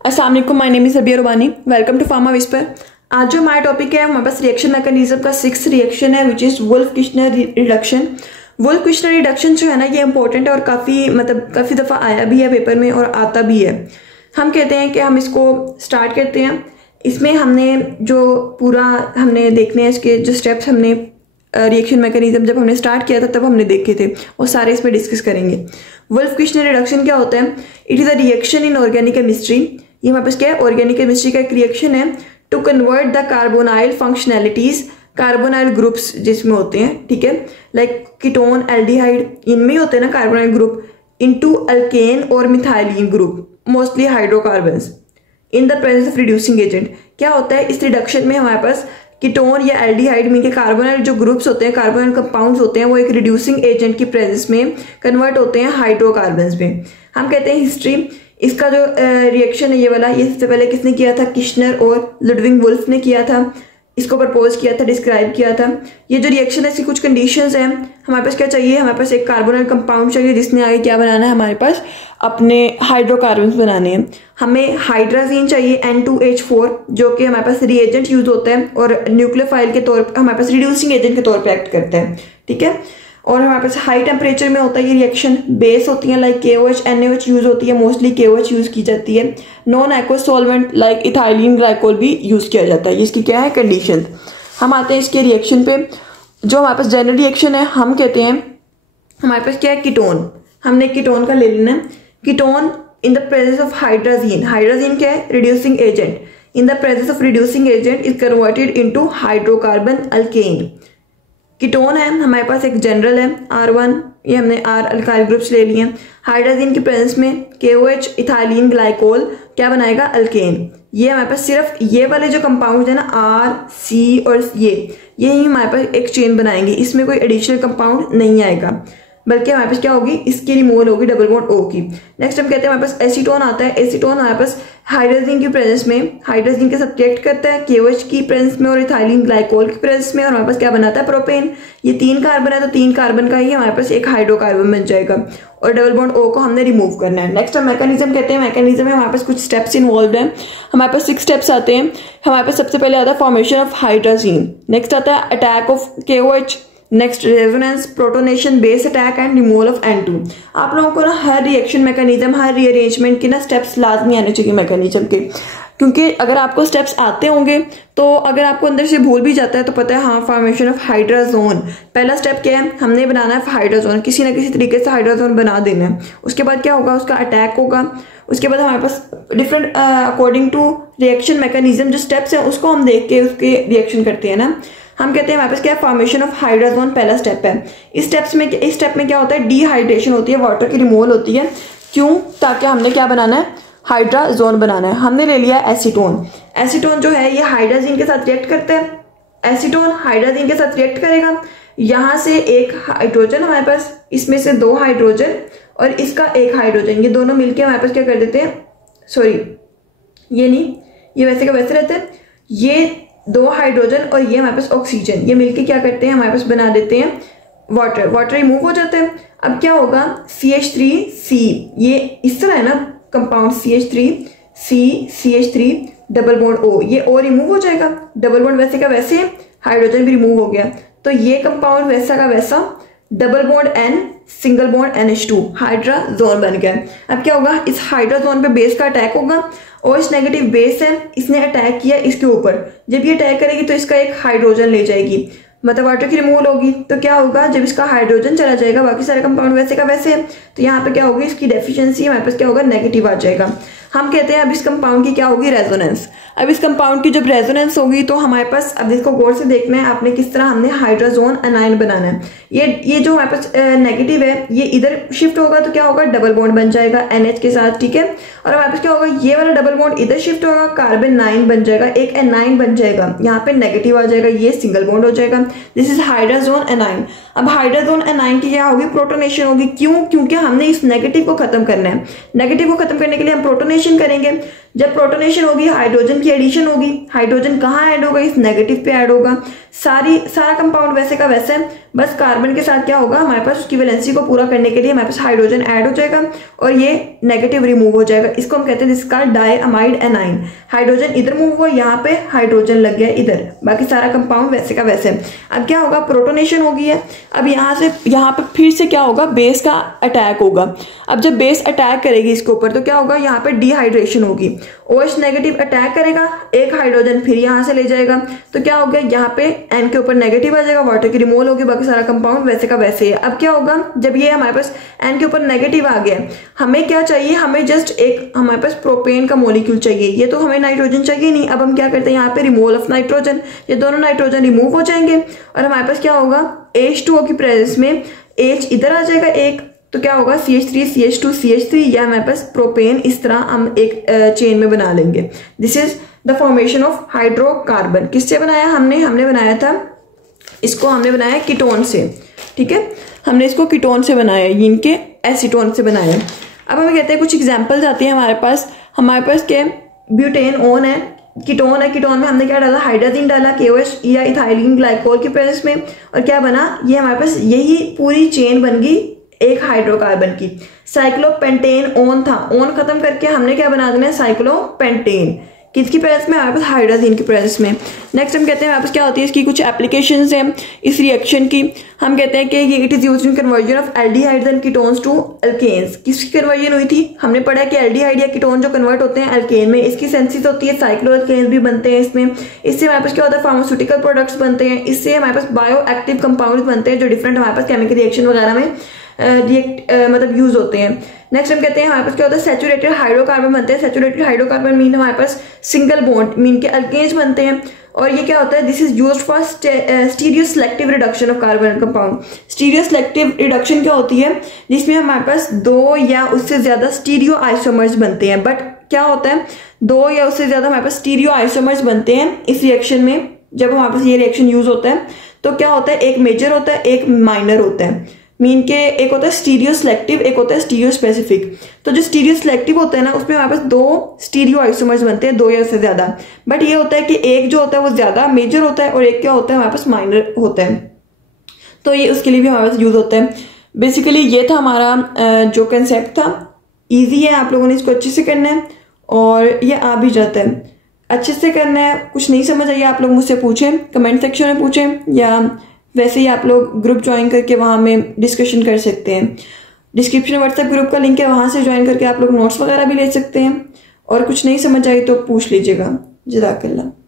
अस्सलाम वालेकुम, my name is Sabiya Rubani. Welcome to pharma whisper. आज जो हमारा टॉपिक है हमारे पास रिएक्शन मैकेनिज्म का 6th रिएक्शन है which is wolf-Kishner reduction. Wolf-Kishner reduction जो है ना ये इंपॉर्टेंट है और काफ़ी दफ़ा आया भी है पेपर में और आता भी है। हम कहते हैं कि हम इसको स्टार्ट करते हैं। इसमें हमने जो पूरा हमने देखने हैं इसके जो स्टेप्स हमने रिएक्शन मैकेनिज्म जब हमने स्टार्ट किया था तब हमने देखे थे और सारे इस पर डिस्कस करेंगे। वुल्फ-किश्नर रिडक्शन क्या होता है? It is a reaction in organic chemistry. ये हमारे पास क्या है? ऑर्गेनिक केमिस्ट्री का एक रिएक्शन है to convert the carbonyl functionalities, carbonyl groups जिसमें होते हैं, ठीक है, लाइक कीटोन, एल्डिहाइड, इनमें होते हैं ना कार्बोनाइल ग्रुप, इनटू अल्केन और methylene group, mostly hydrocarbons in the presence of reducing agent. क्या होता है इस रिडक्शन में? हमारे पास कीटोन या एल्डिहाइड में के कार्बोनाइल जो ग्रुप्स होते हैं, कार्बोनाइल कंपाउंड्स होते हैं, वो एक रिड्यूसिंग एजेंट की प्रेजेंस में कन्वर्ट होते हैं हाइड्रोकार्बन्स में। हम कहते हैं हिस्ट्री, इसका जो रिएक्शन है ये वाला, ये सबसे पहले किसने किया था? किश्नर और लुडविग वुल्फ ने किया था। इसको प्रपोज किया था, डिस्क्राइब किया था। ये जो रिएक्शन है इसकी कुछ कंडीशंस हैं। हमारे पास क्या चाहिए? हमारे पास एक कार्बोनाइल कंपाउंड चाहिए जिसने आगे क्या बनाना है? हमारे पास अपने हाइड्रोकार्बन्स बनाने हैं। हमें हाइड्राजीन चाहिए N2H4 जो कि हमारे पास रिएजेंट यूज होता है और न्यूक्लियोफाइल के तौर पर हमारे पास रिड्यूसिंग एजेंट के तौर पर एक्ट करता है, ठीक है। और हमारे पास हाई टेम्परेचर में होता है ये रिएक्शन। बेस होती है लाइक KOH, NaOH यूज होती है, मोस्टली KOH यूज की जाती है। Non aqueous solvent like ethylene glycol भी यूज किया जाता है। इसकी क्या है कंडीशन? हम आते हैं इसके रिएक्शन पे। जो हमारे पास जनरल रिएक्शन है, हम कहते हैं हमारे पास क्या है? कीटोन। हमने कीटोन का ले लेना है। Ketone in the presence of hydrazine, hydrazine क्या है? Reducing agent. In the presence of reducing agent is converted into hydrocarbon alkane. Ketone है हमारे पास एक जनरल है R1, ये हमने R अल्काइल ग्रुप्स ले लिए हैं। हाइड्राजीन की प्रेजेंस में KOH इथाइलिन ग्लाइकोल क्या बनाएगा? अल्केन। ये हमारे पास सिर्फ ये वाले जो कंपाउंड है ना R, C और यही हमारे पास एक चेन बनाएंगे। इसमें कोई एडिशनल कंपाउंड नहीं आएगा, बल्कि हमारे पास क्या होगी? इसकी रिमूवल होगी डबल बॉन्ड O की। नेक्स्ट हम कहते हैं हमारे पास एसीटोन आता है। एसीटोन हमारे पास हाइड्रोजन की प्रेजेंस में हाइड्रोजन के साथ रिएक्ट करता है KOH की प्रेजेंस में और इथाइलिन ग्लाइकोल की प्रेजेंस में, और हमारे पास क्या बनाता है? प्रोपेन। ये 3 कार्बन है तो 3 कार्बन का ही हमारे पास एक हाइड्रोकार्बन बन जाएगा और डबल बॉन्ड O को हमने रिमूव करना है। नेक्स्ट हम मैकेनिज्म कहते हैं। मैकेनिज्म में हमारे पास कुछ स्टेप्स इन्वॉल्व है। हमारे पास 6 स्टेप्स आते हैं। हमारे पास सबसे पहले आता है फॉर्मेशन ऑफ हाइड्रोजीन, नेक्स्ट आता है attack of KOH, next resonance, protonation, base attack and removal of N2। आप लोगों को ना हर रिएक्शन मैकेनिज्म, हर रीअरेंजमेंट के ना स्टेप्स लाजमी आने चाहिए मैकेनिज्म के, क्योंकि अगर आपको स्टेप्स आते होंगे तो अगर आपको अंदर से भूल भी जाता है तो पता है हाँ फॉर्मेशन ऑफ हाइड्राजोन। पहला स्टेप क्या है? हमने बनाना है हाइड्राजोन, किसी ना किसी तरीके से हाइड्राजोन बना देना है। उसके बाद क्या होगा? उसका अटैक होगा। उसके बाद हमारे पास different according to reaction mechanism जो स्टेप्स हैं उसको हम देख के उसके रिएक्शन करते हैं ना। हम कहते हैं हमारे पास क्या है? फॉर्मेशन ऑफ हाइड्राजोन पहला स्टेप है। इस स्टेप में क्या होता है? डिहाइड्रेशन होती है, वाटर की रिमूवल होती है। क्यों? ताकि हमने क्या बनाना है? हाइड्राजोन बनाना है। हमने ले लिया एसीटोन। एसीटोन जो है ये हाइड्राजीन के साथ रिएक्ट करता है। एसीटोन हाइड्राजीन के साथ रिएक्ट करेगा। यहाँ से एक हाइड्रोजन हमारे पास, इसमें से 2 हाइड्रोजन और इसका 1 हाइड्रोजन, ये दोनों मिलकर हमारे पास क्या कर देते हैं? सॉरी ये नहीं, ये वैसे का वैसे रहते हैं। ये 2 हाइड्रोजन और ये हमारे पास ऑक्सीजन, ये मिलके क्या करते हैं? हमारे पास बना देते हैं वाटर। वाटर रिमूव हो जाता है। अब क्या होगा? CH3C, ये इस तरह है ना compound CH3C double bond O, ये O रिमूव हो जाएगा। डबल बॉन्ड वैसे का वैसे, हाइड्रोजन भी रिमूव हो गया, तो ये कंपाउंड वैसा का वैसा double bond N, single bond NH2, hydrazone बन गया। अब क्या होगा? इस हाइड्राजोन पे बेस का अटैक होगा। OH नेगेटिव बेस है, इसने अटैक किया इसके ऊपर। जब ये अटैक करेगी तो इसका एक हाइड्रोजन ले जाएगी, मतलब वाटर की रिमूवल होगी। तो क्या होगा? जब इसका हाइड्रोजन चला जाएगा, बाकी सारे कंपाउंड वैसे का वैसे है, तो यहाँ पे क्या होगी? इसकी डेफिशिएंसी हमारे पास क्या होगा? नेगेटिव आ जाएगा। हम कहते हैं अब इस कंपाउंड की क्या होगी? रेजोनेंस। अब इस कंपाउंड की जब रेजोनेंस होगी तो हमारे पास, अब इसको गौर से देखना है आपने किस तरह हमने हाइड्राजोन अनाइन बनाना है। ये जो हमारे पास नेगेटिव है ये इधर शिफ्ट होगा तो क्या होगा? डबल बॉन्ड बन जाएगा NH के साथ, ठीक है। और हमारे पास क्या होगा? ये वाला डबल बॉन्ड इधर शिफ्ट होगा, कार्बन 9 बन जाएगा, एक एनाइन बन जाएगा, यहाँ पे नेगेटिव आ जाएगा, ये सिंगल बॉन्ड हो जाएगा। This is hydrazone A9. अब हाइड्राजोन एनाइन की क्या होगी? प्रोटोनेशन होगी। क्यों? क्योंकि हमने इस नेगेटिव को खत्म करना है। नेगेटिव को खत्म करने के लिए हम प्रोटोनेशन करेंगे। जब प्रोटोनेशन होगी हाइड्रोजन की एडिशन होगी। हाइड्रोजन कहाँ ऐड होगा, इस नेगेटिव पे ऐड होगा। सारा कंपाउंड वैसे का वैसा है, बस कार्बन के साथ क्या होगा हमारे पास उसकी वैलेंसी को पूरा करने के लिए हमारे पास हाइड्रोजन ऐड हो जाएगा और ये नेगेटिव रिमूव हो जाएगा। इसको हम कहते हैं जिसका डायअमाइड एनाइन। हाइड्रोजन इधर मूव हुआ, यहाँ पे हाइड्रोजन लग गया इधर, बाकी सारा कंपाउंड वैसे का वैसे। अब क्या होगा, प्रोटोनेशन होगी है। अब यहाँ से यहाँ पे फिर से क्या होगा, बेस का अटैक होगा। अब जब बेस अटैक करेगी इसके ऊपर तो क्या होगा, यहाँ पे डिहाइड्रेशन होगी। OH नेगेटिव अटैक करेगा, एक हाइड्रोजन फिर यहाँ से ले जाएगा, तो क्या होगा यहाँ पे N के ऊपर नेगेटिव आ जाएगा, वाटर की रिमूवल होगी, बाकी सारा कंपाउंड वैसे का वैसे है। अब क्या होगा, जब ये हमारे पास N के ऊपर नेगेटिव आ गया, हमें क्या चाहिए, हमें जस्ट एक हमारे पास प्रोपेन का मॉलिक्यूल चाहिए, ये तो हमें नाइट्रोजन चाहिए नहीं। अब हम क्या करते हैं, यहाँ पे रिमूवल ऑफ नाइट्रोजन, ये दोनों नाइट्रोजन रिमूव हो जाएंगे और हमारे पास क्या होगा, H2O की प्रेजेंस में H इधर आ जाएगा एक, तो क्या होगा CH3 CH2 CH3, या हमारे पास प्रोपेन इस तरह हम एक चेन में बना लेंगे। This is the formation of hydrocarbon. किससे बनाया हमने बनाया था, इसको हमने बनाया कीटोन से, ठीक है, हमने इसको कीटोन से बनाया, इनके एसीटोन से बनाया। अब हम कहते हैं कुछ एग्जाम्पल्स आती हैं हमारे पास के ब्यूटेन ओन है, कीटोन है, कीटोन में हमने क्या डाला, हाइड्रोजन डाला, KOH या इथाइलिन ग्लाइकोल की प्रेजेंस में, और क्या बना, ये हमारे पास यही पूरी चेन बन गई एक हाइड्रोकार्बन की। साइक्लोपेंटेन ओन था, ओन खत्म करके हमने क्या बना देना है, साइक्लोपेंटेन, किसकी प्रेजेंस में, हमारे पास हाइड्रोजन की प्रेजेंस में। नेक्स्ट हम कहते हैं हमारे पास क्या होती है, इसकी कुछ एप्लीकेशंस हैं इस रिएक्शन की। हम कहते हैं कि ये it is used in conversion of aldehydes and ketones to alkanes. किसकी कन्वर्जन हुई थी, हमने पढ़ा कि एल्डिहाइड या कीटोन जो कन्वर्ट होते हैं अल्केन में, इसकी सेंसिस होती है, साइक्लो अल्केन्स भी बनते हैं इसमें। इससे हमारे पास क्या होता है, फार्मास्यूटिकल प्रोडक्ट्स बनते हैं, इससे हमारे पास बायो एक्टिव कंपाउंड बनते हैं जो डिफरेंट हमारे पास केमिकल रिएक्शन वगैरह में मतलब यूज होते हैं। नेक्स्ट हम कहते हैं हमारे पास क्या होता है, सैचुरेटेड हाइड्रोकार्बन बनते हैं। सैचुरेटेड हाइड्रोकार्बन मीन हमारे पास सिंगल बॉन्ड मीन के अल्केन्स बनते हैं, और ये क्या होता है, this is used for stereo selective reduction of carbon compound. Stereo selective reduction क्या होती है, जिसमें हमारे पास दो या उससे ज्यादा स्टीरियो आइसोमर्स बनते हैं। बट क्या होता है, दो या उससे ज्यादा हमारे पास स्टीरियो आइसोमर्स बनते हैं इस रिएक्शन में। जब हमारे पास ये रिएक्शन यूज होता है तो क्या होता है, एक मेजर होता है, एक माइनर होता है, मीन के एक होता है स्टीरियो सिलेक्टिव, एक होता है स्टीरियो स्पेसिफिक। तो जो स्टीरियो सिलेक्टिव होता है ना, उसमें हमारे पास दो स्टीरियो आइसोमर्स बनते हैं, दो या उससे ज्यादा। बट ये होता है कि एक जो होता है वो ज्यादा मेजर होता है और एक क्या होता है हमारे पास माइनर होता है, तो ये उसके लिए भी हमारे पास यूज होता है। बेसिकली ये था हमारा जो कंसेप्ट था, ईजी है, आप लोगों ने इसको अच्छे से करना है और ये आ भी जाता है, अच्छे से करना है। कुछ नहीं समझ आइए आप लोग मुझसे पूछें, कमेंट सेक्शन में पूछें, या वैसे ही आप लोग ग्रुप ज्वाइन करके वहाँ में डिस्कशन कर सकते हैं। डिस्क्रिप्शन में व्हाट्सएप ग्रुप का लिंक है, वहाँ से ज्वाइन करके आप लोग नोट्स वगैरह भी ले सकते हैं, और कुछ नहीं समझ आई तो पूछ लीजिएगा। जज़ाकल्लाह।